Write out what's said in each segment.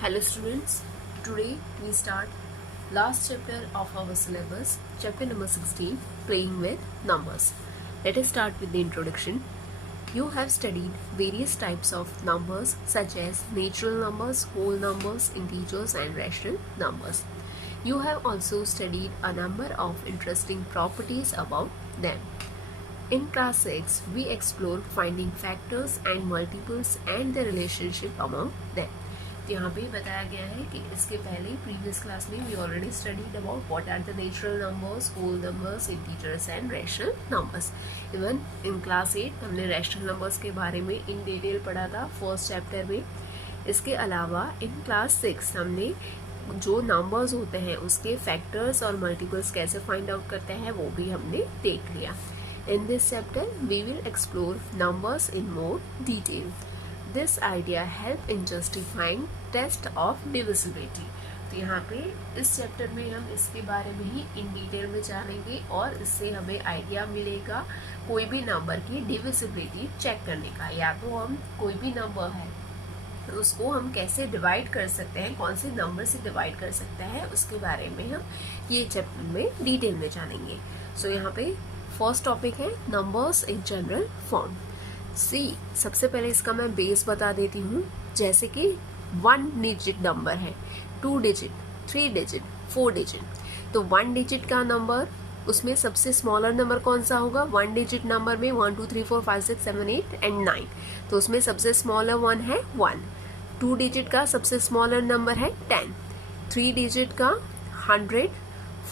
Hello students, today we start last chapter of our syllabus, chapter number 16, playing with numbers. Let us start with the introduction. You have studied various types of numbers such as natural numbers, whole numbers, integers and rational numbers. You have also studied a number of interesting properties about them. In class 6, we explore finding factors and multiples and the relationship among them. तो यहाँ पे बताया गया है कि इसके पहले previous class में we already studied about what are the natural numbers, whole numbers, integers and rational numbers. Even in class 8 हमने रैशनल नंबर्स के बारे में इन डिटेल पढ़ा था फर्स्ट चैप्टर में. इसके अलावा इन क्लास 6 हमने जो नंबर्स होते हैं उसके फैक्टर्स और मल्टीपल्स कैसे फाइंड आउट करते हैं वो भी हमने देख लिया. In this chapter, we will explore numbers in more detail. This idea help in justifying test of divisibility. तो यहाँ पे इस चैप्टर में हम इसके बारे में ही इन डिटेल में जानेंगे और इससे हमें आइडिया मिलेगा कोई भी नंबर की डिविजिबिलिटी चेक करने का. या तो हम कोई भी नंबर है तो उसको हम कैसे डिवाइड कर सकते हैं, कौन से नंबर से डिवाइड कर सकते हैं, उसके बारे में हम ये चैप्टर में डिटेल में जानेंगे. सो यहाँ पे फर्स्ट टॉपिक है नंबर्स इन जनरल फॉर्म. सी सबसे पहले इसका मैं बेस बता देती हूँ. जैसे कि 1 डिजिट नंबर है, 2 डिजिट, 3 डिजिट, 4 डिजिट. तो 1 डिजिट का नंबर उसमें सबसे स्मॉलर नंबर कौन सा होगा? 1 डिजिट नंबर में 1 2 3 4 5 6 7 8 एंड 9. तो उसमें सबसे स्मॉलर 1 है 1. 2 डिजिट का सबसे स्मॉलर नंबर है 10. 3 डिजिट का 100.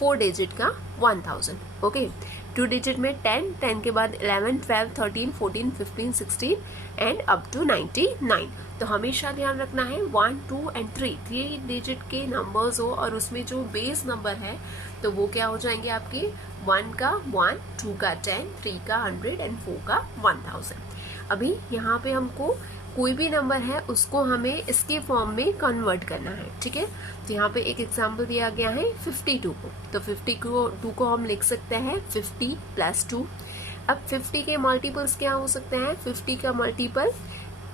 4 डिजिट का 1000. ओके. 2 डिजिट में 10, 10 के बाद 11, 12, 13, 14, 15, 16 एंड अप टू 99. तो हमेशा ध्यान रखना है 1, 2 एंड 3 डिजिट के नंबर्स हो और उसमें जो बेस नंबर है तो वो क्या हो जाएंगे आपके 1 का 1, 2 का 10, 3 का 100 एंड 4 का 1000. अभी यहाँ पे हमको कोई भी नंबर है उसको हमें इसके फॉर्म में कन्वर्ट करना है. ठीक है. तो यहाँ पे एक एग्जांपल दिया गया है 52 को. तो 52 को हम लिख सकते हैं 50 + 2. अब 50 के मल्टीपल्स क्या हो सकते हैं? 50 का मल्टीपल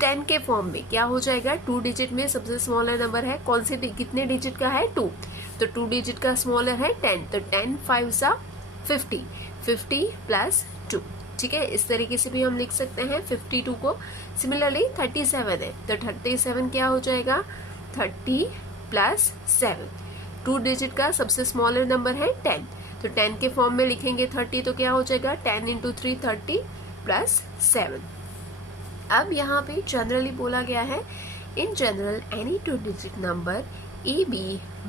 10 के फॉर्म में क्या हो जाएगा? 2 डिजिट में सबसे स्मॉलर नंबर है कौन से, कितने डिजिट का है? 2. तो 2 डिजिट का स्मॉलर है 10. तो 10 5 सा 50. 50 + 2. ठीक है. इस तरीके से भी हम लिख सकते हैं 52 को. सिमिलरली 37 है तो 37 क्या हो जाएगा? 30 + 7. 2 डिजिट का सबसे स्मॉलर नंबर है 10. तो 10 के फॉर्म में लिखेंगे 30 तो क्या हो जाएगा? 10 × 3 30 + 7. अब यहाँ पे जनरली बोला गया है in general any 2 digit number AB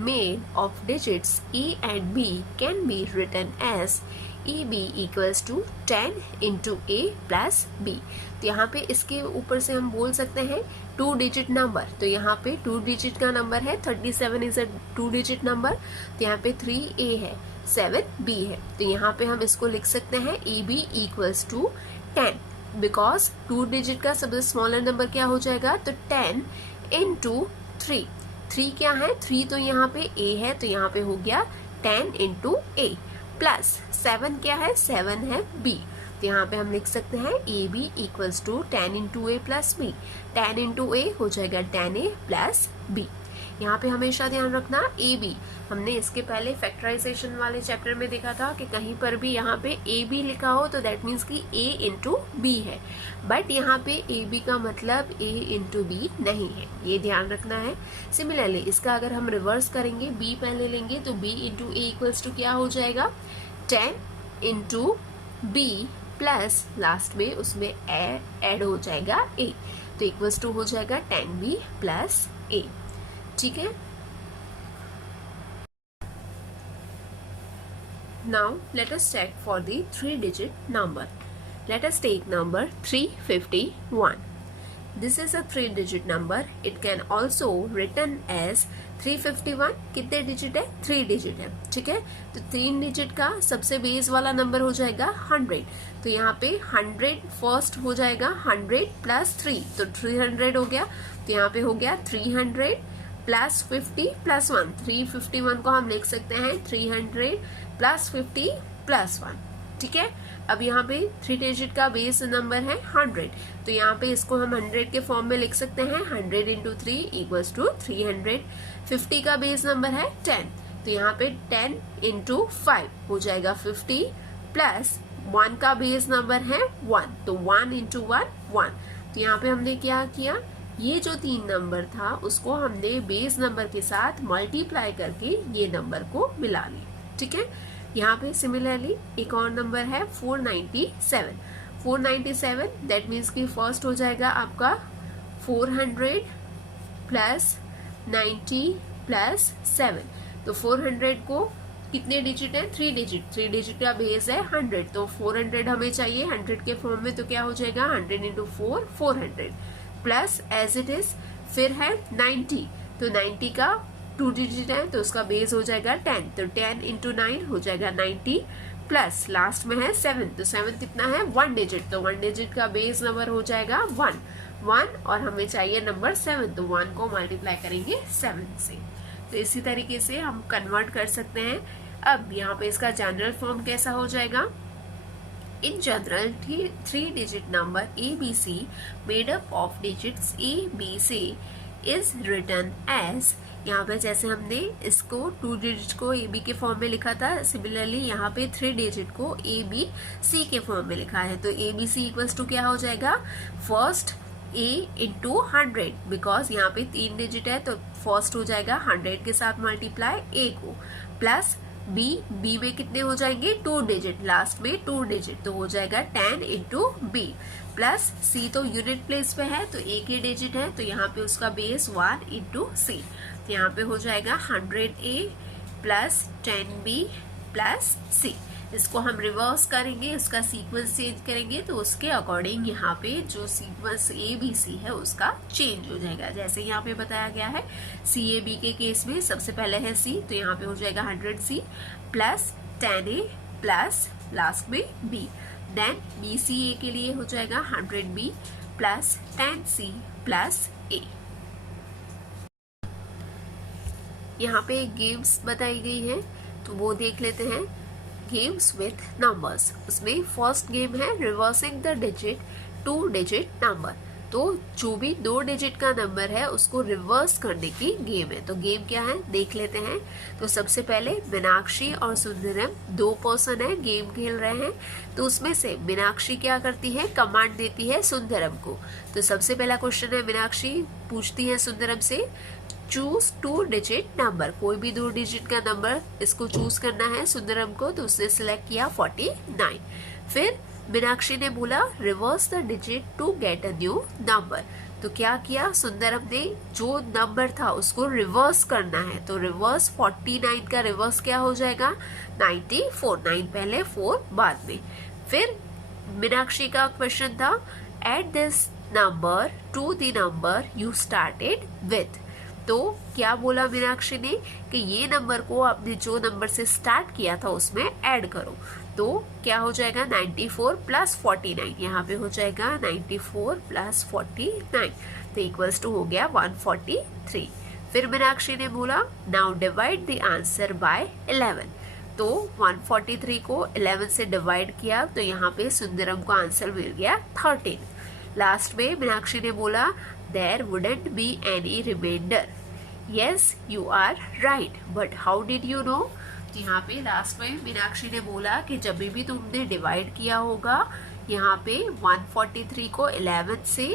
made of digits A and B can be written as EB = 10 × A + B. तो यहाँ पे इसके ऊपर से हम बोल सकते हैं 2 डिजिट नंबर. तो यहाँ पे 2 डिजिट का नंबर है 37 इज अ 2 डिजिट नंबर. तो यहाँ पे 3A है, 7B है. तो यहाँ पे हम इसको लिख सकते हैं EB = 10 बिकॉज 2 डिजिट का सबसे स्मॉलर नंबर क्या हो जाएगा? तो 10 × 3. 3 क्या है? 3 तो यहाँ पे A है तो यहाँ पे हो गया 10 × A प्लस 7 क्या है? 7 है B. तो यहाँ पे हम लिख सकते हैं AB = 10 × A + B. 10 × A हो जाएगा 10A + B. यहाँ पे हमेशा ध्यान रखना AB. हमने इसके पहले फैक्टराइजेशन वाले चैप्टर में देखा था कि कहीं पर भी यहाँ पे AB लिखा हो तो दैट मीन्स कि A × B है. बट यहाँ पे AB का मतलब A × B नहीं है, ये ध्यान रखना है. सिमिलरली इसका अगर हम रिवर्स करेंगे B पहले लेंगे तो B × A = क्या हो जाएगा? 10 × B प्लस लास्ट में उसमें ऐड हो जाएगा A. तो = हो जाएगा 10B + A. ठीक है. Now let us check for the 3 digit number. Let us take number 351. This is a 3 digit number. It can also written as 351. कितने डिजिट है? 3 डिजिट है. ठीक है. तो 3 डिजिट का सबसे बेस वाला नंबर हो जाएगा 100. तो यहाँ पे 100 फर्स्ट हो जाएगा 100 + 3 तो 300 हो गया. तो यहाँ पे हो गया 300 + 50 + 1. 351 को हम लिख सकते हैं 300 + 50 + 1. ठीक है। अब यहाँ पे 3 डिजिट का बेस नंबर है 100, तो यहाँ पे इसको हम 100 के फॉर्म में लिख सकते हैं 100 इंटू 3 इक्वल्स टू 300। 50 का बेस नंबर है 10, तो यहाँ पे 10 इंटू 5 हो जाएगा 50, प्लस 1 का बेस नंबर है 1, तो 1 इंटू 1 1। तो यहाँ पे हमने क्या किया, ये जो 3 नंबर था उसको हमने बेस नंबर के साथ मल्टीप्लाई करके ये नंबर को मिला लिया, ठीक है। यहाँ पे सिमिलरली एक और नंबर है 497। 497 दैट मीन्स कि फर्स्ट हो जाएगा आपका 400 प्लस 90 प्लस 7। तो 400 को कितने डिजिट है, 3 डिजिट, 3 डिजिट का बेस है 100, तो 400 हमें चाहिए 100 के फॉर्म में, तो क्या हो जाएगा 100 into 4 400 plus as it is. फिर है 90, तो 90 का 2 डिजिट है तो उसका बेस हो जाएगा 10, तो 10 इंटू 9 हो जाएगा 90, प्लस लास्ट में है 7, तो 7 कितना है 1 डिजिट, तो 1 डिजिट का बेस नंबर हो जाएगा 1 और हमें चाहिए नंबर 7, तो 1 को मल्टीप्लाई करेंगे 7 से। तो इसी तरीके से हम कन्वर्ट कर सकते हैं। अब यहाँ पे इसका जनरल फॉर्म कैसा हो जाएगा, In general, 3 digit number ABC made up of digits A, B, C is written as, यहाँ पे जैसे हमने इसको 2 डिजिट को ए बी के फॉर्म में लिखा था, सिमिलरली यहाँ पे 3 डिजिट को ए बी सी के फॉर्म में लिखा है। तो A B C equals to क्या हो जाएगा, फर्स्ट ए इंटू 100, बिकॉज यहाँ पे 3 डिजिट है तो फर्स्ट हो जाएगा 100 के साथ मल्टीप्लाई ए को, प्लस बी में कितने हो जाएंगे 2 डिजिट, लास्ट में 2 डिजिट, तो हो जाएगा 10 इंटू बी, प्लस सी तो यूनिट प्लेस पे है तो एक ही डिजिट है, तो यहाँ पे उसका बेस 1 इंटू सी, तो यहाँ पे हो जाएगा 100A प्लस 10B प्लस सी। इसको हम रिवर्स करेंगे, इसका सीक्वेंस चेंज करेंगे, तो उसके अकॉर्डिंग यहाँ पे जो सीक्वेंस ए बी सी है उसका चेंज हो जाएगा। जैसे यहाँ पे बताया गया है सी ए बी के केस में सबसे पहले है सी, तो यहाँ पे हो जाएगा 100C plus 10A plus last में B। देन बी सी ए के लिए हो जाएगा 100B plus 10C plus A। यहाँ पे गेम्स बताई गई है तो वो देख लेते हैं। गेम्स विथ नंबर्स, उसमें फर्स्ट गेम है reversing the digit 2 digit number. तो जो भी 2 डिजिट का नंबर है उसको रिवर्स करने की गेम है। तो गेम क्या है देख लेते हैं। तो सबसे पहले मीनाक्षी और सुंदरम 2 पर्सन है, गेम खेल रहे हैं। तो उसमें से मीनाक्षी क्या करती है, कमांड देती है सुंदरम को। तो सबसे पहला क्वेश्चन है, मीनाक्षी पूछती है सुंदरम से चूज 2 डिजिट नंबर, कोई भी 2 डिजिट का नंबर इसको चूज करना है सुंदरम को। तो उसने सिलेक्ट किया 49। फिर मीनाक्षी ने बोला reverse the digit to get a new number. तो क्या किया सुंदरम ने, जो नंबर था उसको रिवर्स करना है। तो रिवर्स 49 का रिवर्स क्या हो जाएगा 94, 9 पहले 4 बाद में। फिर मीनाक्षी का क्वेश्चन था add this number to the number you started with. तो क्या बोला मीनाक्षी ने कि ये नंबर को आपने जो नंबर से स्टार्ट किया था उसमें ऐड करो। तो क्या हो जाएगा 94 प्लस 49, यहाँ पे हो जाएगा 94 प्लस 49, तो इक्वल्स टू हो गया 143। फिर मीनाक्षी ने बोला now divide the answer by 11। तो 143 को 11 से डिवाइड किया तो यहाँ पे सुंदरम को आंसर मिल गया 13। लास्ट में मीनाक्षी ने बोला there wouldn't be any reminder. Yes you are right but how did you know. तो यहाँ पे लास्ट में मीनाक्षी ने बोला कि जब भी तुमने डिवाइड किया होगा यहाँ पे 143 को 11 से,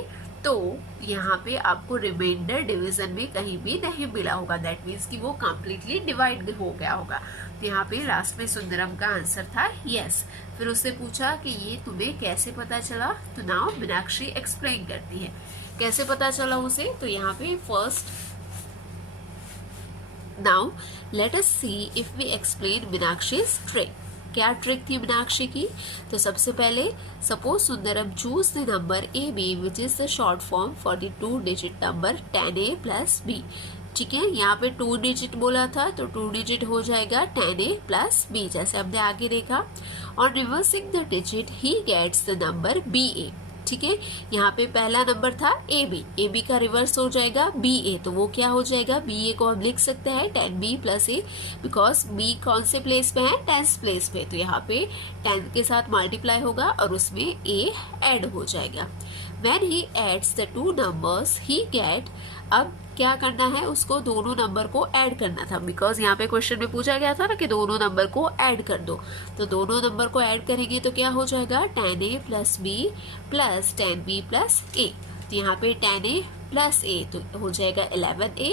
तो यहाँ पे आपको रिमाइंडर डिवीजन में कहीं भी नहीं मिला होगा। दैट मीन्स कि वो कम्प्लीटली डिवाइड हो गया होगा। तो यहाँ पे लास्ट में सुंदरम का आंसर था यस। फिर उससे पूछा कि ये तुम्हें कैसे पता चला। तो नाउ मीनाक्षी एक्सप्लेन करती है कैसे पता चला उसे। तो यहाँ पे first now let us see if we explain Meenakshi's trick. क्या ट्रिक थी मीनाक्षी की। तो सबसे पहले suppose Sundaram choose the number A B which is the short form for the 2 digit number 10A plus B. ठीक है, यहाँ पे 2 डिजिट बोला था तो 2 डिजिट हो जाएगा 10A प्लस बी, जैसे हमने आगे देखा। और reversing the digit he gets the number BA। ठीक है। यहाँ पे पहला नंबर था ए बी का रिवर्स हो जाएगा बी ए, तो वो क्या हो जाएगा, बी ए को हम लिख सकते हैं 10b plus A, because B कौन से प्लेस पे है, 10th प्लेस पे, तो यहाँ पे 10 के साथ मल्टीप्लाई होगा और उसमें ए ऐड हो जाएगा। When he adds the two numbers he get, अब क्या करना है, उसको दोनों नंबर को ऐड करना था, बिकॉज यहाँ पे क्वेश्चन में पूछा गया था ना कि दोनों नंबर को ऐड कर दो, तो दोनों नंबर को ऐड करेंगे तो क्या हो जाएगा 10a plus B plus 10b plus A, तो यहाँ पे 10a प्लस ए तो हो जाएगा 11a,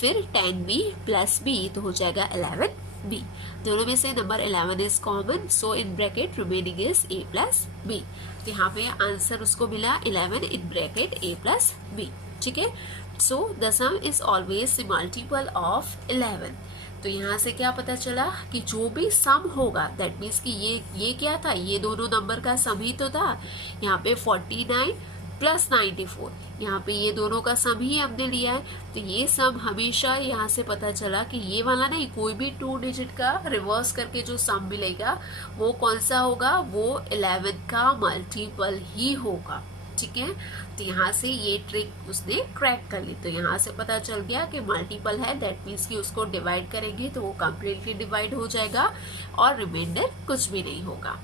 फिर 10b प्लस बी तो हो जाएगा 11b, दोनों में से number 11 is common, so in bracket remaining is a plus B, तो यहाँ पे आंसर उसको मिला 11 in bracket a plus B, ठीक है। So the sum is always the multiple of 11, तो यहाँ से क्या पता चला कि जो भी सम होगा दैट मीन्स कि ये क्या था, ये दोनों नंबर का सम ही तो था, यहाँ पे 49 प्लस 94, यहाँ पे ये दोनों का सम ही हमने लिया है, तो ये सम हमेशा यहाँ से पता चला कि ये वाला नहीं, कोई भी 2 डिजिट का रिवर्स करके जो सम मिलेगा वो कौन सा होगा, वो 11 का मल्टीपल ही होगा, ठीक है। तो यहाँ से ये ट्रिक उसने क्रैक कर ली, तो यहाँ से पता चल गया कि मल्टीपल है, दैट मीन्स कि उसको डिवाइड करेंगे तो वो कम्प्लीटली डिवाइड हो जाएगा और रिमाइंडर कुछ भी नहीं होगा।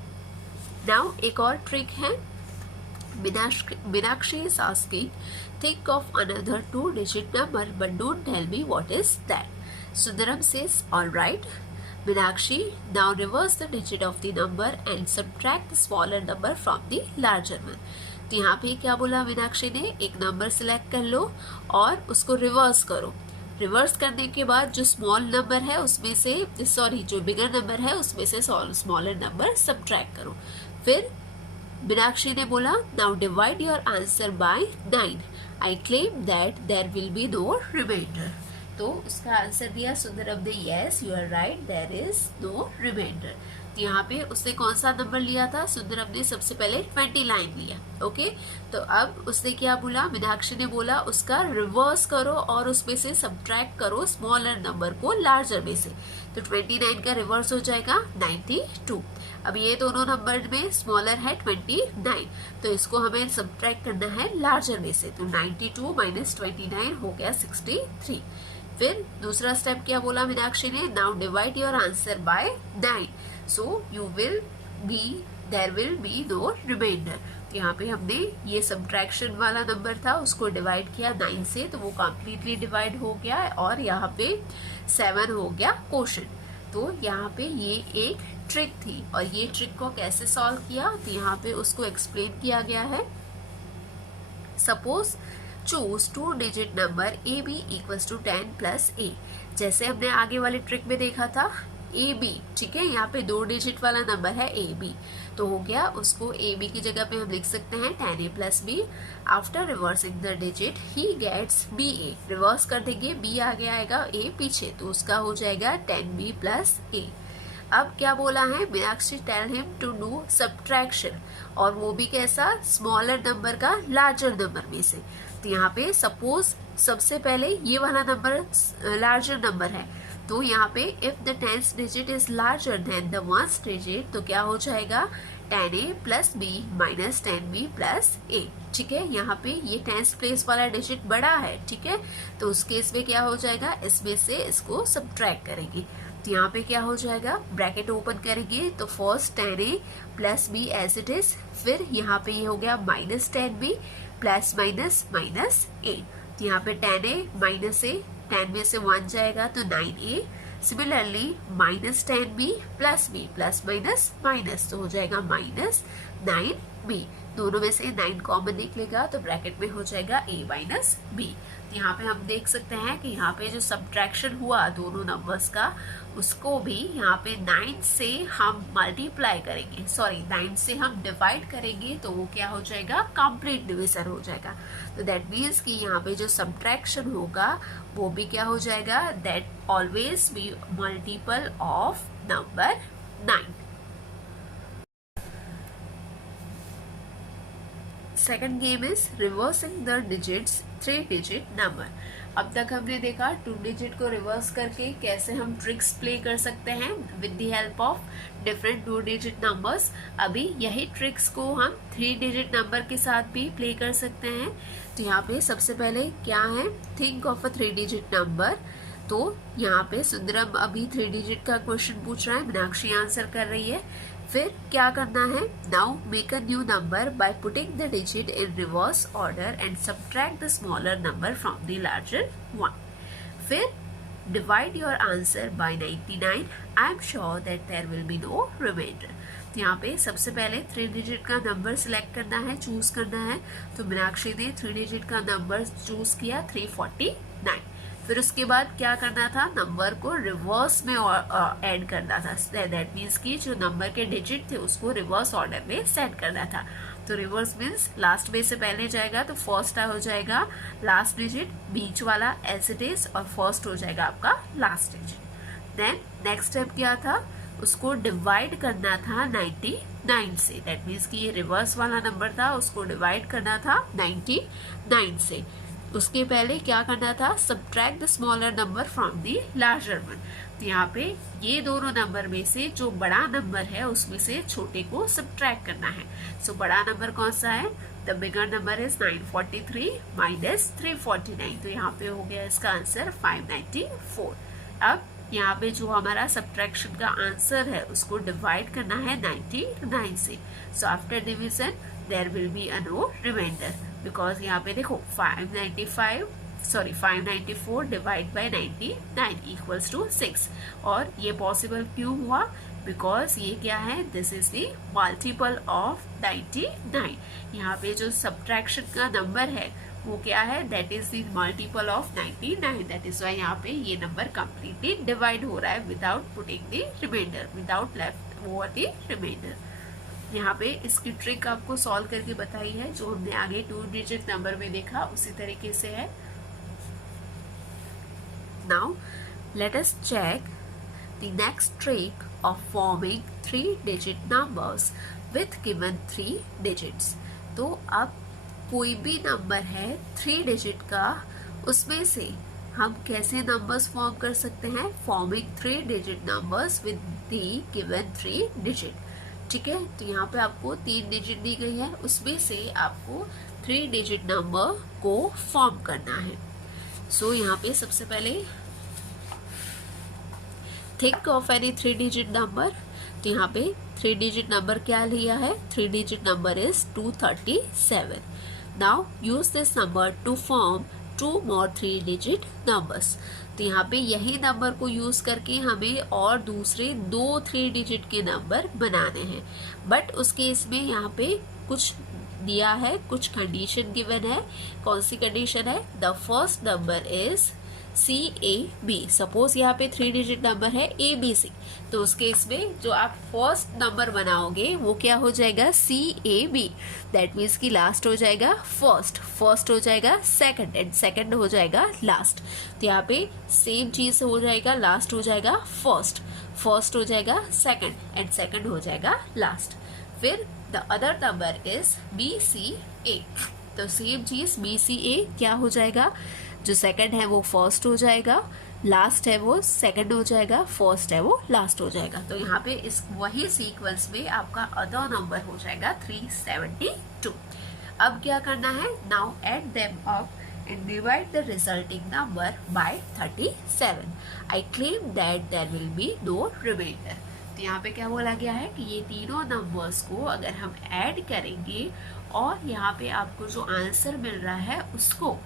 नाउ एक और ट्रिक है, Meenakshi is asking, think of another 2-digit number but don't tell me what is that. Sundaram says, all right. Meenakshi, now reverse the digit of the number and subtract the smaller number from the larger one. तो यहाँ पे क्या बोला मीनाक्षी ने, एक number select कर लो और उसको रिवर्स करो, रिवर्स करने के बाद जो स्मॉल नंबर है उसमें से, सॉरी जो बिगर नंबर है उसमें से स्मॉलर नंबर सब्ट्रैक्ट करो। फिर मीनाक्षी ने बोला, now divide your answer by 9, I claim that there will be no reminder, तो उसका आंसर दिया सुंदरम ने, yes you are right there is no reminder. तो यहाँ पे उसने कौन सा नंबर लिया था, सुंदरम ने सबसे पहले 29 लिया, ओके। तो अब उसने क्या बोला, मीनाक्षी ने बोला उसका रिवर्स करो और उसमें से सब्ट्रैक्ट करो स्मॉलर नंबर को लार्जर में से, तो 29 का रिवर्स हो जाएगा 92। अब ये दोनों नंबर में स्मॉलर है 29, तो इसको हमें सब्ट्रैक्ट करना है लार्जर में से, तो 92 माइनस 29 हो गया 63। फिर दूसरा स्टेप क्या बोला मीनाक्षी ने, now divide your answer by 9, so there will be no reminder. यहाँ पे हमने ये सब्ट्रैक्शन वाला नंबर था उसको डिवाइड किया 9 से, तो वो कम्प्लीटली डिवाइड हो गया और यहाँ पे 7 हो गया क्वोशंट। तो यहाँ पे ये एक ट्रिक थी और ये ट्रिक को कैसे सॉल्व किया, तो यहाँ पे उसको एक्सप्लेन किया गया है। Suppose choose 2-digit number A B equals to 10 plus A, जैसे हमने आगे वाले ट्रिक में देखा था ए बी, ठीक है। यहाँ पे 2 डिजिट वाला नंबर है ए बी, तो हो गया उसको ए बी की जगह पे हम लिख सकते हैं 10a plus B. After reversing the digit he gets B A, reverse कर देंगे बी आगे आएगा ए पीछे, तो उसका हो जाएगा 10b प्लस ए। अब क्या बोला है, Meenakshi tell him to do subtraction, और वो भी कैसा, स्मॉलर नंबर का लार्जर नंबर में से। तो यहाँ पे सपोज सबसे पहले ये वाला नंबर लार्जर नंबर है, तो यहाँ पे if the 10th digit is larger than the 1st digit, तो क्या हो जाएगा 10a plus b minus 10b plus a, ठीक है। यहाँ पे ये 10th प्लेस वाला डिजिट बड़ा है, ठीक है, तो उस केस में क्या हो जाएगा, इसमें से इसको सब्ट्रैक्ट करेंगे, तो यहाँ पे क्या हो जाएगा, ब्रैकेट ओपन करेंगे तो first 10a plus b as it is, फिर यहाँ पे ये हो गया minus 10b plus minus minus a, तो यहाँ पे 10a माइनस a, 10 में से 1 जाएगा तो 9a, similarly minus 10b plus b plus minus minus, तो हो जाएगा माइनस 9b, दोनों में से 9 कॉमन निकलेगा तो ब्रैकेट में हो जाएगा a माइनस b। यहाँ पे हम देख सकते हैं कि यहाँ पे जो सब्ट्रैक्शन हुआ दोनों नंबर्स का, उसको भी यहाँ पे 9 से हम मल्टीप्लाई करेंगे, सॉरी 9 से हम डिवाइड करेंगे, तो वो क्या हो जाएगा, कंप्लीट डिविजन हो जाएगा। तो दैट मीन्स कि यहाँ पे जो सब्ट्रैक्शन होगा वो भी क्या हो जाएगा, that always be multiple of number 9। Second game is reversing the digits 3 digit number. अब तक हमने देखा 2 डिजिट को रिवर्स करके कैसे हम ट्रिक्स प्ले कर सकते हैं with the help of different 2 digit numbers. अभी यही ट्रिक्स को हम 3 डिजिट नंबर के साथ भी प्ले कर सकते हैं। तो यहाँ पे सबसे पहले क्या है, think of a 3 digit number. तो यहाँ पे सुंदरम अभी 3 डिजिट का क्वेश्चन पूछ रहा है, मीनाक्षी आंसर कर रही है। फिर क्या करना है, now make a new number by putting the digit in reverse order and subtract the smaller number from the larger one. फिर divide your answer by 99। I am sure that there will be no reminder. तो यहाँ पे सबसे पहले 3 digit का number select करना है, choose करना है। तो मीनाक्षी ने 3 डिजिट का नंबर चूज किया 349। फिर उसके बाद क्या करना था, नंबर को रिवर्स में ऐड करना था। दैट मीन्स कि जो नंबर के डिजिट थे उसको रिवर्स ऑर्डर में सेट करना था। तो रिवर्स मीन्स लास्ट में से पहले जाएगा तो फर्स्ट हो जाएगा लास्ट डिजिट, बीच वाला एज इट इज, और फर्स्ट हो जाएगा आपका last digit. Then next step क्या था, उसको डिवाइड करना था 99 से। दैट मीन्स कि ये रिवर्स वाला नंबर था, उसको डिवाइड करना था 99 से। उसके पहले क्या करना था, subtract the smaller number from the larger one. तो यहाँ पे ये दोनों नंबर में से जो बड़ा नंबर है उसमें से छोटे को सब्ट्रैक्ट करना है। सो बड़ा नंबर कौन सा है, the bigger number is 943 minus 349। तो यहाँ पे हो गया इसका आंसर 594। अब यहाँ पे जो हमारा सब्ट्रैक्शन का आंसर है उसको डिवाइड करना है 99 से। So after division there will be a no remainder, because यहाँ पे देखो 594 डिवाइड बाय 99 इक्वल्स टू 6। और ये पॉसिबल क्यों हुआ, बिकॉज ये क्या है, this is the multiple of 99। यहाँ पे जो सब्ट्रैक्शन का नंबर है वो क्या है, that is the multiple of 99। That is why यहाँ पे ये नंबर कंप्लीटली डिवाइड हो रहा है without putting the remainder, without left over the remainder. यहाँ पे इसकी ट्रिक आपको सॉल्व करके बताई है, जो हमने आगे 2 डिजिट नंबर में देखा उसी तरीके से है। Now let us check the next trick of forming 3 digit numbers with given 3 digits. तो अब कोई भी नंबर है 3 डिजिट का, उसमें से हम कैसे नंबर्स फॉर्म कर सकते हैं, forming 3 digit numbers with the given 3 digit. ठीक है, तो यहाँ पे आपको 3 डिजिट दी गई है, उसमें से आपको 3 डिजिट नंबर को फॉर्म करना है। सो यहाँ पे सबसे पहले think of any 3 digit number. तो यहाँ पे 3 डिजिट नंबर क्या लिया है, 3 digit number is 237। Now use this number to form 2 more 3 digit numbers. तो यहाँ पे यही नंबर को यूज करके हमें और दूसरे 2 3 डिजिट के नंबर बनाने हैं। बट उस केस में यहाँ पे कुछ दिया है, कुछ कंडीशन गिवन है। कौन सी कंडीशन है, the first number is CAB। Suppose यहाँ पे 3 डिजिट नंबर है ABC, तो उस केस में जो आप फर्स्ट नंबर बनाओगे वो क्या हो जाएगा, CAB। दैट मीन्स कि लास्ट हो जाएगा फर्स्ट, फर्स्ट हो जाएगा सेकंड, एंड सेकंड हो जाएगा लास्ट। तो यहाँ पे सेम चीज हो जाएगा, लास्ट हो जाएगा फर्स्ट, फर्स्ट हो जाएगा सेकंड, एंड सेकंड हो जाएगा लास्ट। फिर the other number is BCA। तो सेम चीज BCA क्या हो जाएगा, जो सेकंड है वो फर्स्ट हो जाएगा, लास्ट है वो सेकंड हो जाएगा, फर्स्ट है वो लास्ट हो जाएगा। तो यहाँ पे इस वही सीक्वेंस में आपका अदर नंबर हो जाएगा 372। अब क्या करना है, now add them up and divide the resulting number by 37. I claim that there will be no remainder. तो यहाँ पे क्या बोला गया है कि ये तीनों नंबर्स को अगर हम ऐड करेंगे और यहाँ पे आपको जो आंसर मिल रहा है उसको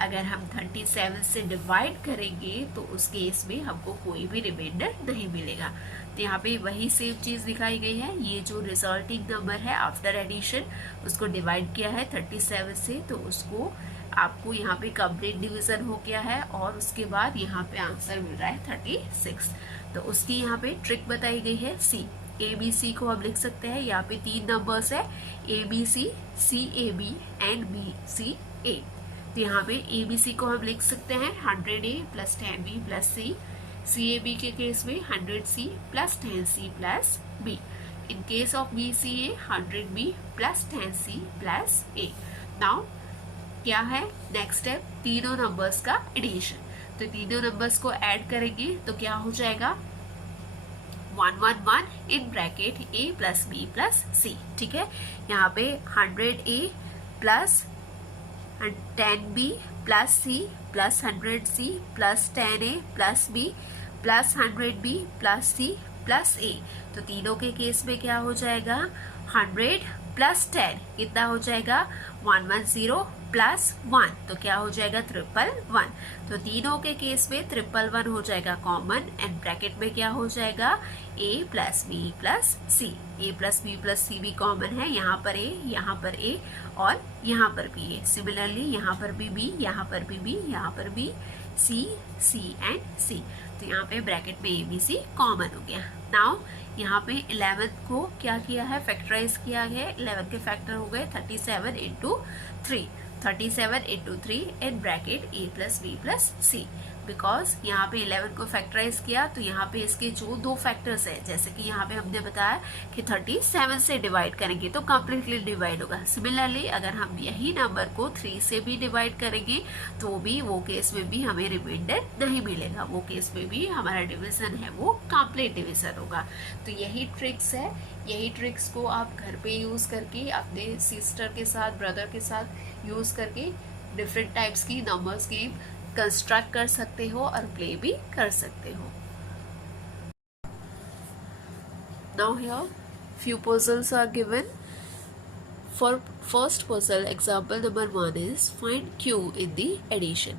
अगर हम 37 से डिवाइड करेंगे तो उस केस में हमको कोई भी रिमाइंडर नहीं मिलेगा। तो यहाँ पे वही सेम चीज दिखाई गई है, ये जो रिजल्टिंग नंबर है आफ्टर एडिशन उसको डिवाइड किया है 37 से, तो उसको आपको यहाँ पे कंप्लीट डिवीजन हो गया है और उसके बाद यहाँ पे आंसर मिल रहा है 36। तो उसकी यहाँ पे ट्रिक बताई गई है, ABC को हम लिख सकते हैं, यहाँ पे 3 नंबर्स है ABC, CAB एंड BCA। तो यहाँ पे ABC को हम लिख सकते हैं 100A plus 10B plus C, CAB के केस में 100C plus 10C plus B। In case of BCA 100B plus 10C plus A। Now क्या है नेक्स्ट स्टेप, तीनों नंबर्स का एडिशन। तो तीनों नंबर्स को ऐड करेंगे तो क्या हो जाएगा 111 इन bracket A plus B plus C। ठीक है, यहाँ पे 100A plus 10B plus C plus 100C plus 10A plus B plus 100B plus C plus A। तो तीनों के केस में क्या हो जाएगा 100 प्लस 10 कितना हो जाएगा 110 प्लस 1, तो क्या हो जाएगा 111। तो तीनों के केस में 111 हो जाएगा कॉमन, एंड ब्रैकेट में क्या हो जाएगा A plus B plus C। A plus B plus C भी कॉमन है, यहाँ पर A, यहाँ पर A और यहाँ पर भी A। सिमिलरली यहाँ पर भी B, यहाँ पर भी B, यहाँ पर भी C, C एंड C। तो यहाँ पे ब्रैकेट में ABC कॉमन हो गया। नाउ यहाँ पे 11 को क्या किया है फैक्टराइज किया है, 11 के फैक्टर हो गए 37 into 3, 37 into 3 in bracket A plus B plus C। Because यहाँ पे 11 को फैक्टराइज किया तो यहाँ पे इसके जो दो फैक्टर्स है, जैसे कि यहाँ पे हमने बताया कि 37 से डिवाइड करेंगे तो कम्प्लीटली डिवाइड होगा। सिमिलरली अगर हम यही नंबर को 3 से भी डिवाइड करेंगे तो भी वो केस में भी हमें रिमाइंडर नहीं मिलेगा, वो केस में भी हमारा डिवीजन है वो कंप्लीट डिवीजन होगा। तो यही ट्रिक्स है, यही ट्रिक्स को आप घर पे यूज करके अपने सिस्टर के साथ, ब्रदर के साथ यूज करके डिफरेंट टाइप्स की नंबर्स की कंस्ट्रक्ट कर सकते हो और प्ले भी कर सकते हो। Now here few puzzles are given. For first puzzle, example number 1 is find Q in the addition.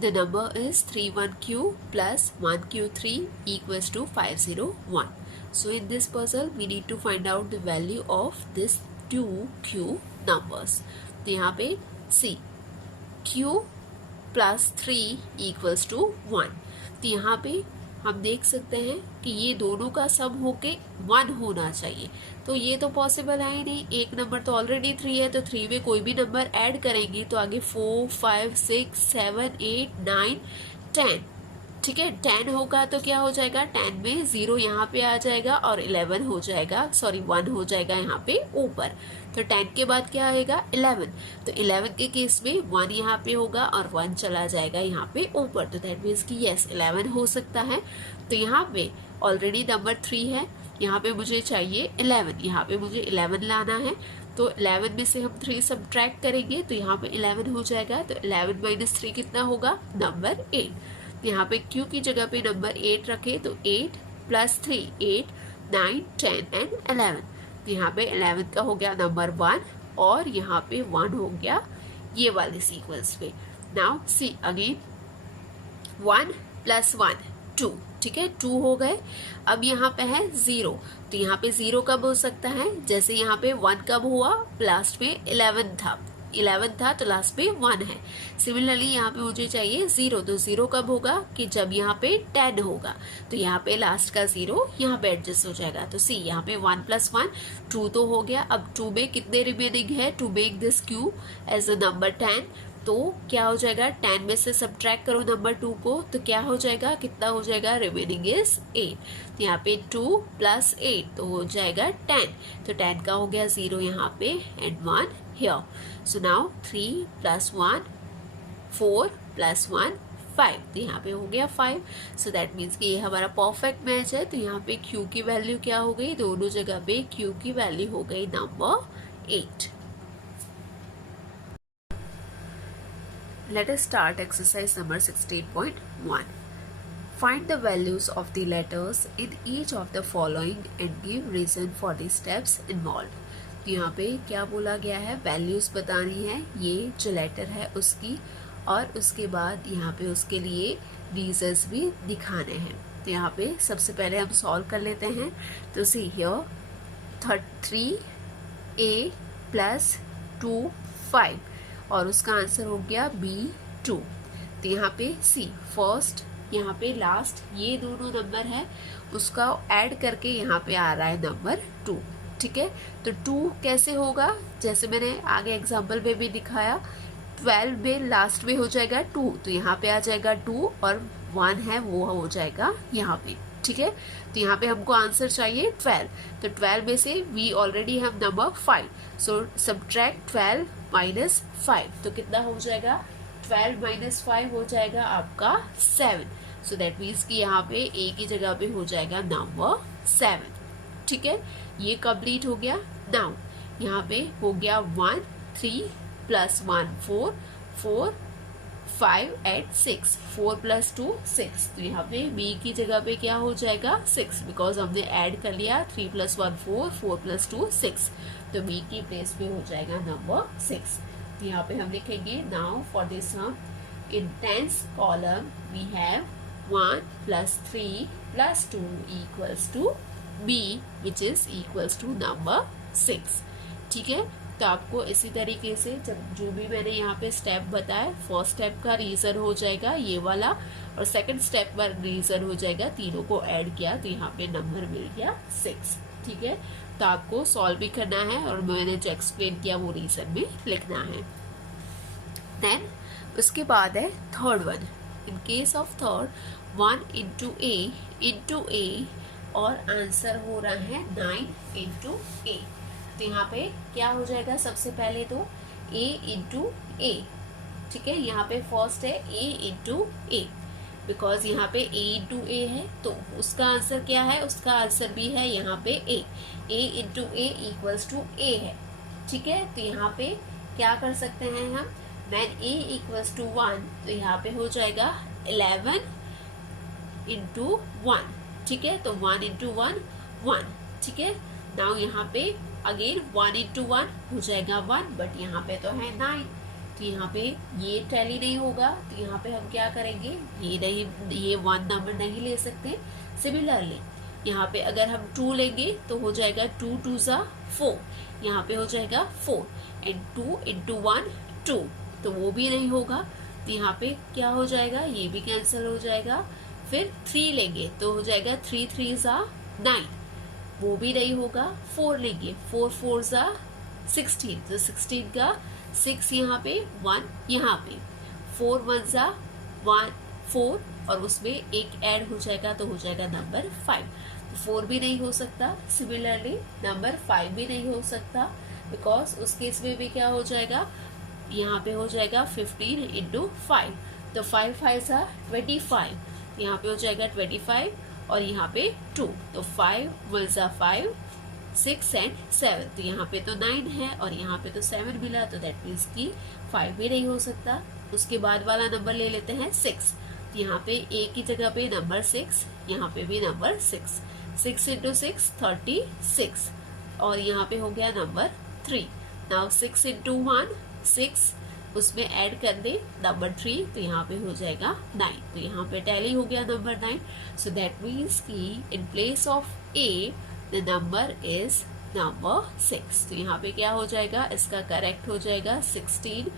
The number is 31Q plus 1Q3 equals to 501. So in this puzzle we need to find out the value of this 2Q numbers. तो यहाँ पे C Q plus 3 equals to 1। तो यहाँ पे हम देख सकते हैं कि ये दोनों का सम होके 1 होना चाहिए, तो ये तो पॉसिबल है ही नहीं। एक नंबर तो ऑलरेडी 3 है, तो 3 में कोई भी नंबर ऐड करेंगे तो आगे 4, 5, 6, 7, 8, 9, 10। ठीक है, 10 होगा तो क्या हो जाएगा 10 में 0 यहाँ पे आ जाएगा और 11 हो जाएगा, सॉरी 1 हो जाएगा यहाँ पे ऊपर। तो 10 के बाद क्या आएगा 11, तो 11 के केस में 1 यहाँ पे होगा और 1 चला जाएगा यहाँ पे ऊपर। तो दैट मीन्स कि यस 11 हो सकता है। तो यहाँ पे ऑलरेडी नंबर 3 है, यहाँ पे मुझे चाहिए 11, यहाँ पे मुझे 11 लाना है। तो 11 में से हम 3 सब्ट्रैक्ट करेंगे तो यहाँ पे 11 हो जाएगा। तो 11 माइनस 3 कितना होगा नंबर 8। यहाँ पे Q की जगह पे नंबर 8 रखे तो 8 प्लस 3 8, 9, 10 एंड 11। यहाँ पे 11 का हो गया नंबर 1 और यहाँ पे 1 हो गया ये वाले सीक्वेंस पे। नाउ सी अगेन 1 प्लस 1 2, ठीक है 2 हो गए। अब यहाँ पे है 0, तो यहाँ पे 0 कब हो सकता है, जैसे यहाँ पे 1 कब हुआ लास्ट में 11 था तो लास्ट में 1 है। सिमिलरली यहाँ पे मुझे चाहिए 0, तो 0 कब होगा कि जब यहाँ पे 10 होगा, तो यहाँ पे लास्ट का 0 यहाँ पे एडजस्ट हो जाएगा। तो सी यहाँ पे 1 प्लस 1 2 तो हो गया। अब 2 में कितने रिमेनिंग है to make this Q as a number 10, तो क्या हो जाएगा 10 में से सब्ट्रैक्ट करो नंबर 2 को तो क्या हो जाएगा, कितना हो जाएगा, रिमेनिंग इज 8। यहाँ पे 2 प्लस 8 तो हो जाएगा 10, तो 10 का हो गया 0 यहाँ पे and 1 here. So now 3 plus 1 4 plus 1 5, तो यहाँ पे हो गया 5। So that means कि ये हमारा परफेक्ट मैच है। तो यहाँ पे Q की वैल्यू क्या हो गई, दोनों जगह पे Q की वैल्यू हो गई number 8। Let us start exercise number 16.1. Find the values of the letters in each of the following and give reason for the steps involved. तो यहाँ पे क्या बोला गया है, वैल्यूज बतानी है ये जो लेटर है उसकी, और उसके बाद यहाँ पे उसके लिए रीजंस भी दिखाने हैं। तो यहाँ पे सबसे पहले हम सॉल्व कर लेते हैं। तो सी हियर 3a प्लस 2 5 और उसका आंसर हो गया B2। तो यहाँ पे सी फर्स्ट यहाँ पे लास्ट ये दोनों नंबर है उसका ऐड करके यहाँ पे आ रहा है नंबर 2। ठीक है, तो 2 कैसे होगा, जैसे मैंने आगे एग्जाम्पल में भी दिखाया 12 में लास्ट में हो जाएगा 2, तो यहाँ पे आ जाएगा 2 और 1 है वो हो जाएगा यहाँ पे। ठीक है, तो यहाँ पे हमको आंसर चाहिए 12, तो 12 में से we already have number 5, so subtract 12 minus 5, तो कितना हो जाएगा 12 माइनस 5 हो जाएगा आपका 7, सो दैट मीन्स कि यहाँ पे ए की जगह पे हो जाएगा नंबर 7, ठीक है, ये कंप्लीट हो गया। नाउ यहाँ पे हो गया 1 3 प्लस 1 4 4 5 एंड 6, 4 प्लस 2 6, तो यहाँ पे b की जगह पे क्या हो जाएगा 6, बिकॉज हमने ऐड कर लिया 3 प्लस 1 4 4 प्लस 2 6, तो b की प्लेस पे हो जाएगा नंबर 6। तो यहाँ पे हम लिखेंगे now for this sum in tens column we have 1 plus 3 plus 2 equals to b which is equals to number 6, ठीक है। तो आपको इसी तरीके से जब जो भी मैंने यहाँ पे स्टेप बताया, फर्स्ट स्टेप का रीजन हो जाएगा ये वाला और सेकंड स्टेप का रीजन हो जाएगा, तीनों को ऐड किया तो यहाँ पे नंबर मिल गया 6, ठीक है। तो आपको सॉल्व भी करना है और मैंने जो एक्सप्लेन किया वो रीजन भी लिखना है। देन उसके बाद है third one, in case of third 1 into A और आंसर हो रहा है 9 इंटू ए, तो यहाँ पे क्या हो जाएगा सबसे पहले तो a इंटू ए, ठीक है, यहाँ पे फर्स्ट है a इंटू ए, बिकॉज यहाँ पे a इंटू ए है तो उसका आंसर क्या है, उसका आंसर भी है यहाँ पे a into a equals to a है, ठीक है। तो यहाँ पे क्या कर सकते हैं हम, when a इक्वल्स टू 1 तो यहाँ पे हो जाएगा 11 इंटू 1, ठीक है, तो 1 इंटू 1 1, ठीक है। नाउ यहाँ पे अगेन 1 इंटू 1 हो जाएगा 1, बट यहाँ पे तो है 9, तो यहाँ पे ये टैली नहीं होगा, तो यहाँ पे हम क्या करेंगे, ये 1 नंबर नहीं ले सकते। सिमिलरली यहाँ पे अगर हम 2 लेंगे तो हो जाएगा 2 2 ज़ा 4, यहाँ पे हो जाएगा 4 एंड 2 इंटू 1 2, तो वो भी नहीं होगा, तो यहाँ पे क्या हो जाएगा, ये भी कैंसिल हो जाएगा। फिर 3 लेंगे तो हो जाएगा 3 3 ज़ा 9, वो भी नहीं होगा। 4 लेंगे 4 4 ज़ा 16, तो 16 का 6 यहाँ पे 1 यहाँ पे 4 1 ज़ा 1 4 और उसमें एक ऐड हो जाएगा तो हो जाएगा नंबर 5, तो 4 भी नहीं हो सकता। सिमिलरली नंबर 5 भी नहीं हो सकता, बिकॉज उस केस में भी क्या हो जाएगा, यहाँ पे हो जाएगा 15 इंटू 5, तो 5 5 ज़ा 25, यहाँ पे हो जाएगा 25 और यहाँ पे 2, तो 5 1 ज़ा 5 6 एंड 7, तो यहाँ पे तो 9 है और यहाँ पे तो 7 मिला, तो दैट मीन्स कि 5 भी नहीं हो सकता। उसके बाद वाला नंबर ले लेते हैं 6, तो यहाँ पे a की जगह पे नंबर 6, यहाँ पे भी नंबर 6, 6 इंटू 6 36 और यहाँ पे हो गया नंबर 3। नाउ 6 इंटू 1 6, उसमें ऐड कर दे नंबर 3, तो यहाँ पे हो जाएगा 9, तो यहाँ पे टैली हो गया नंबर 9, सो दैट मीन्स कि इन place of a the number is number 6, तो यहाँ पे क्या हो जाएगा, इसका करेक्ट हो जाएगा 16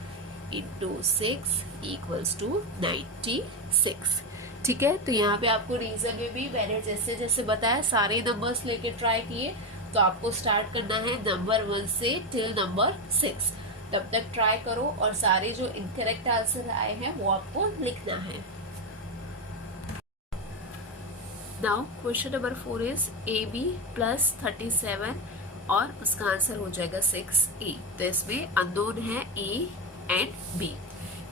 इंटू 6 इक्वल्स टू 96, ठीक है। तो यहाँ पे आपको रीजन में भी मैंने जैसे जैसे बताया सारे नंबर्स लेके ट्राई किए, तो आपको स्टार्ट करना है नंबर 1 से टिल नंबर 6, तब तक ट्राई करो और सारे जो इनकरेक्ट आंसर आए हैं वो आपको लिखना है। Now question number 4 is AB plus 37 और उसका आंसर हो जाएगा 6A, तो इसमें अननोन है A एंड B,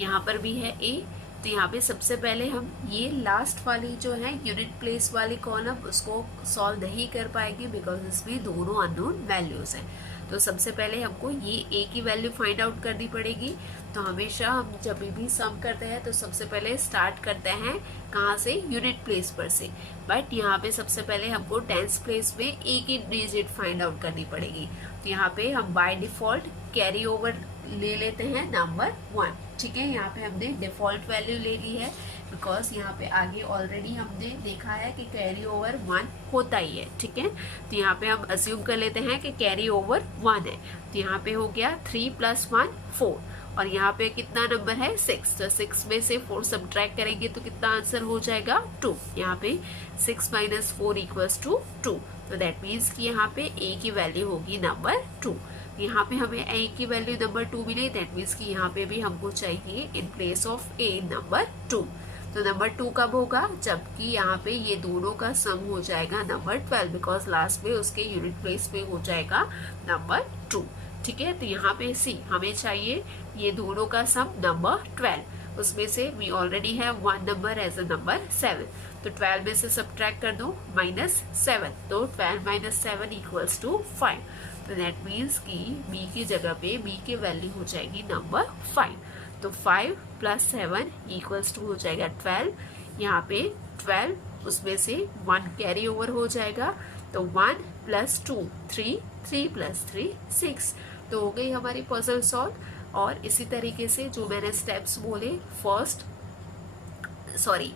यहाँ पर भी है A, तो यहाँ पे सबसे पहले हम ये लास्ट वाली जो है यूनिट प्लेस वाली कॉलम उसको सॉल्व नहीं कर पाएंगे, बिकॉज इसमें दोनों अननोन वैल्यूज हैं। तो सबसे पहले हमको ये a की वैल्यू फाइंड आउट करनी पड़ेगी। तो हमेशा हम जब भी सम करते हैं तो सबसे पहले स्टार्ट करते हैं कहाँ से, यूनिट प्लेस पर से, बट यहाँ पे सबसे पहले हमको टेंस प्लेस में a की डिजिट फाइंड आउट करनी पड़ेगी। तो यहाँ पे हम बाय डिफॉल्ट कैरी ओवर ले लेते हैं नंबर 1, ठीक है। यहाँ पे हमने डिफॉल्ट वैल्यू ले ली है, बिकॉज यहाँ पे आगे ऑलरेडी हमने देखा है कि कैरी ओवर 1 होता ही है, ठीक है। तो यहाँ पे हम अज्यूम कर लेते हैं कि कैरी ओवर 1 है, तो यहाँ पे हो गया 3 + 1 4 और यहाँ पे कितना नंबर है 6, तो 6 में से 4 सब्ट्रैक्ट करेंगे तो कितना आंसर हो जाएगा 2। यहाँ पे 6 - 4 = 2, तो दैट मीन्स कि यहाँ पे a की वैल्यू होगी नंबर 2। यहाँ पे हमें a की वैल्यू नंबर 2 मिली, दैट मीन्स कि यहाँ पे भी हमको चाहिए in place of a number 2। तो तो नंबर 2 कब होगा, जबकि यहाँ पे ये दोनों का सम हो जाएगा नंबर 12, बिकॉज लास्ट में उसके यूनिट प्लेस पे हो जाएगा नंबर 2। ठीक है, तो यहाँ पे सी हमें चाहिए ये दोनों का सम नंबर 12, उसमें से वी ऑलरेडी है 1 नंबर एज अ नंबर 7, तो 12 में से सब्ट्रैक्ट कर दो -7, तो 12 - 7 इक्वल्स टू 5। तो दैट मीन्स कि बी की जगह पे बी की वैल्यू हो जाएगी नंबर 5। तो 5 + 7 इक्वल्स टू हो जाएगा 12। यहाँ पे 12 उसमें से 1 कैरी ओवर हो जाएगा, तो 1 + 2 3, 3 + 3 6। तो हो गई हमारी पजल सॉल्व। और इसी तरीके से जो मैंने स्टेप्स बोले,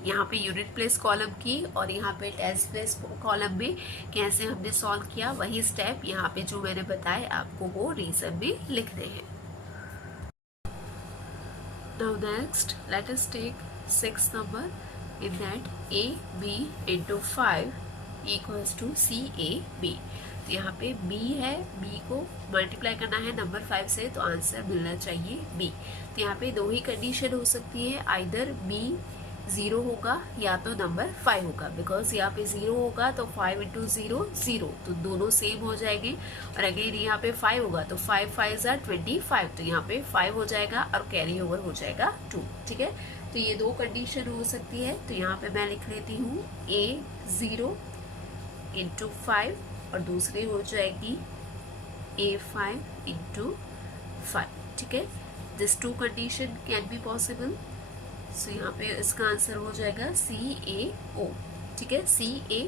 यहाँ पे यूनिट प्लेस कॉलम की और यहाँ पे टेस्ट प्लेस कॉलम में कैसे हमने सॉल्व किया, वही स्टेप यहाँ पे जो मैंने बताए आपको वो रीजन में लिखने हैं। Now next, let us take 6th number. In that AB into 5 equals to CAB. तो यहाँ पे B है, B को मल्टीप्लाई करना है नंबर 5 से, तो आंसर मिलना चाहिए B। तो यहाँ पे दो ही कंडीशन हो सकती है, आइदर B 0 होगा या तो नंबर 5 होगा, बिकॉज यहाँ पे 0 होगा तो 5 × 0 0, तो दोनों सेम हो जाएंगे। और अगेन यहाँ पे 5 होगा तो 5 5 = 25, तो यहाँ पे 5 हो जाएगा और कैरी ओवर हो जाएगा 2। ठीक है, तो ये दो कंडीशन हो सकती है। तो यहाँ पे मैं लिख लेती हूँ A 0 × 5 और दूसरी हो जाएगी A 5 × 5। ठीक है, this two condition can be possible. So यहाँ पे इसका आंसर हो जाएगा CAO। ठीक है, CA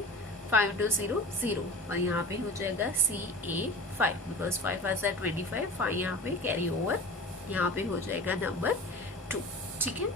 5 × 0 0 और यहाँ पे हो जाएगा CA 5, बिकॉज 5 5 = 25, 5 यहाँ पे कैरी ओवर, यहाँ पे हो जाएगा नंबर 2। ठीक है,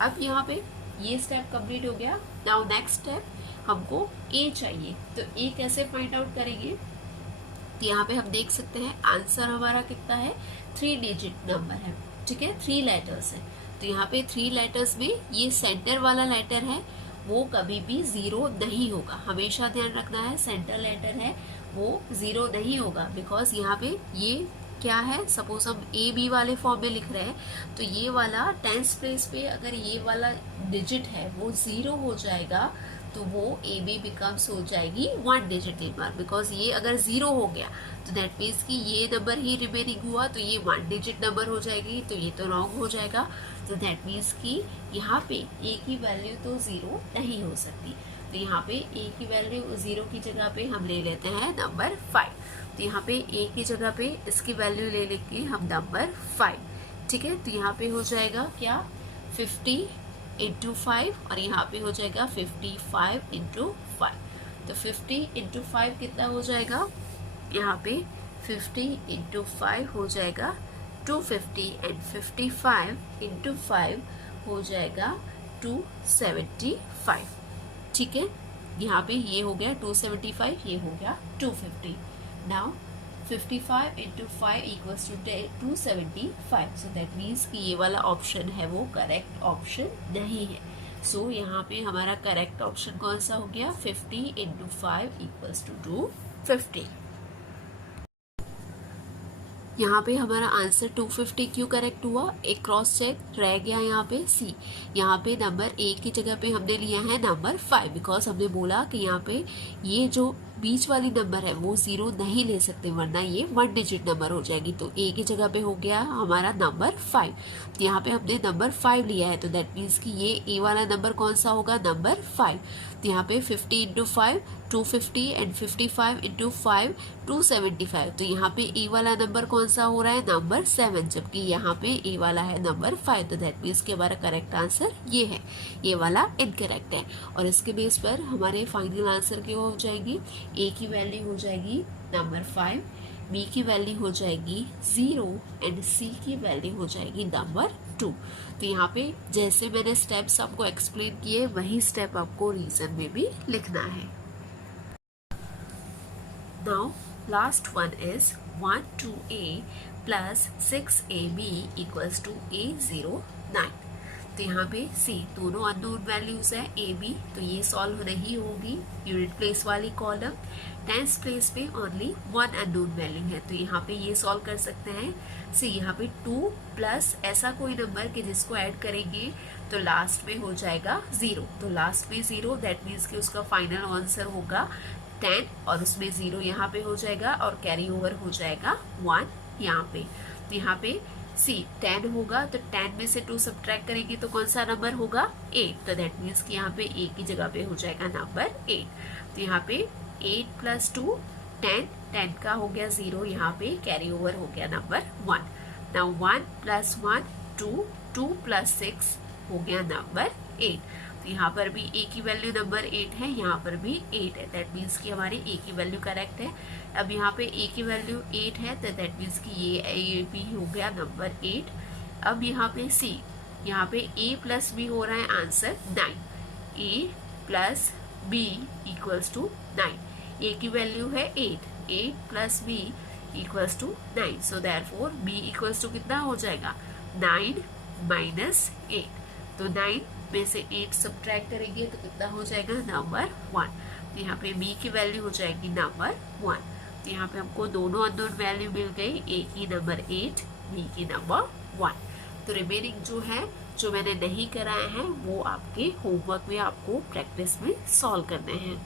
अब यहाँ पे ये स्टेप कंप्लीट हो गया। नाउ नेक्स्ट स्टेप हमको A चाहिए, तो A कैसे फाइंड आउट करेंगे। तो यहाँ पे हम देख सकते हैं आंसर हमारा कितना है, 3 डिजिट नंबर है। ठीक है, 3 लेटर्स है। तो यहाँ पे 3 लेटर्स में ये सेंटर वाला लेटर है वो कभी भी 0 नहीं होगा, हमेशा ध्यान रखना है। सेंटर लेटर है वो 0 नहीं होगा, बिकॉज यहाँ पे ये क्या है, सपोज हम AB वाले फॉर्म में लिख रहे हैं, तो ये वाला 10th प्लेस पे अगर ये वाला डिजिट है वो 0 हो जाएगा, तो वो AB बिकम्स हो जाएगी 1 डिजिट नंबर, बिकॉज ये अगर 0 हो गया तो दैट मीन्स कि ये नंबर ही रिमेनिंग हुआ, तो ये 1 डिजिट नंबर हो जाएगी, तो ये तो रॉन्ग हो जाएगा। तो दैट मीन्स कि यहाँ पे A की वैल्यू तो 0 नहीं हो सकती, तो यहाँ पे A की वैल्यू 0 की जगह पे हम ले लेते हैं नंबर 5। तो यहाँ पे A की जगह पे इसकी वैल्यू ले लेंगे हम नंबर 5। ठीक है, तो यहाँ पे हो जाएगा क्या, 50 × 5 और यहाँ पे हो जाएगा 55 × 5। तो 50 × 5 कितना हो जाएगा, यहाँ पे 50 × 5 हो जाएगा 250 एंड 55 × 5 हो जाएगा 275। ठीक है, यहाँ पे ये हो गया 275, ये हो गया 250। Now 55 × 5 equals to 275, so that means कि ये वाला ऑप्शन है वो करेक्ट ऑप्शन नहीं है। सो यहाँ पे हमारा करेक्ट ऑप्शन कौन सा हो गया, 50 × 5 इक्वल्स टू 250। यहाँ पे हमारा आंसर 250 क्यों करेक्ट हुआ, एक क्रॉस चेक रह गया यहाँ पे C। यहाँ पे नंबर A की जगह पे हमने लिया है नंबर 5, बिकॉज हमने बोला कि यहाँ पे ये जो बीच वाली नंबर है वो 0 नहीं ले सकते, वरना ये 1 डिजिट नंबर हो जाएगी। तो A की जगह पे हो गया हमारा नंबर 5, यहाँ पे हमने नंबर 5 लिया है, तो दैट मीन्स कि ये A वाला नंबर कौन सा होगा, नंबर 5। तो यहाँ पे 50 × 5 250 एंड 55 × 5 275, तो यहाँ पे A वाला नंबर कौन सा हो रहा है, नंबर 7, जबकि यहाँ पे A वाला है नंबर 5। तो दैट मीन्स कि हमारा करेक्ट आंसर ये है, ये वाला इनकरेक्ट है। और इसके बेस पर हमारे फाइनल आंसर क्या हो जाएगी, A की वैल्यू हो जाएगी नंबर 5, B की वैल्यू हो जाएगी 0 एंड C की वैल्यू हो जाएगी नंबर 2। तो यहाँ पे जैसे मैंने स्टेप्स आपको एक्सप्लेन किए वही स्टेप आपको रीजन में भी लिखना है। Now last one is 12A plus 6AB equals to A09। तो यहाँ पे सी दोनों अननोन वैल्यूज है ए बी, तो ये सॉल्व नहीं होगी यूनिट प्लेस वाली कॉलम। टेंस प्लेस पे ओनली वन अननोन वैल्यू है, तो यहाँ पे ये सॉल्व कर सकते हैं। सी यहाँ पे 2 प्लस ऐसा कोई नंबर कि जिसको ऐड करेंगे तो लास्ट में हो जाएगा 0, तो लास्ट में 0 दैट मीन्स कि उसका फाइनल आंसर होगा 10 और उसमें 0 यहाँ पे हो जाएगा और कैरी ओवर हो जाएगा 1 यहाँ पे। तो यहाँ पे सी 10 होगा, तो 10 में से 2 सब्ट्रैक्ट करेंगे तो कौन सा नंबर होगा 8, तो दैट मीन्स कि यहाँ पे ए की जगह पे हो जाएगा नंबर 8। तो यहाँ पे 8 प्लस 2 10, 10 का हो गया 0, यहाँ पे कैरी ओवर हो गया नंबर 1। नाउ 1 प्लस 1 2, 2 प्लस 6 हो गया नंबर 8। तो यहाँ पर भी ए की वैल्यू नंबर 8 है, यहाँ पर भी 8 है, दैट मीन्स कि हमारी ए की वैल्यू करेक्ट है। अब यहाँ पे ए की वैल्यू 8 है, तो दैट मीन्स कि ये भी हो गया नंबर 8। अब यहाँ पे सी, यहाँ पे ए प्लस बी हो रहा है answer 9, a plus b equals to 9, a की वैल्यू है 8, 8 plus b equals to 9, so therefore b equals to कितना हो जाएगा 9 माइनस 8, तो 9 में से 8 सब्ट्रैक्ट करेंगे तो कितना हो जाएगा नंबर 1, तो यहाँ पे बी की वैल्यू हो जाएगी नंबर 1। तो यहाँ पे हमको दोनों अननोन वैल्यू मिल गई, ए की नंबर 8, बी की नंबर 1। तो रिमेनिंग जो है जो मैंने नहीं कराए हैं वो आपके होमवर्क में आपको प्रैक्टिस में सॉल्व करने हैं।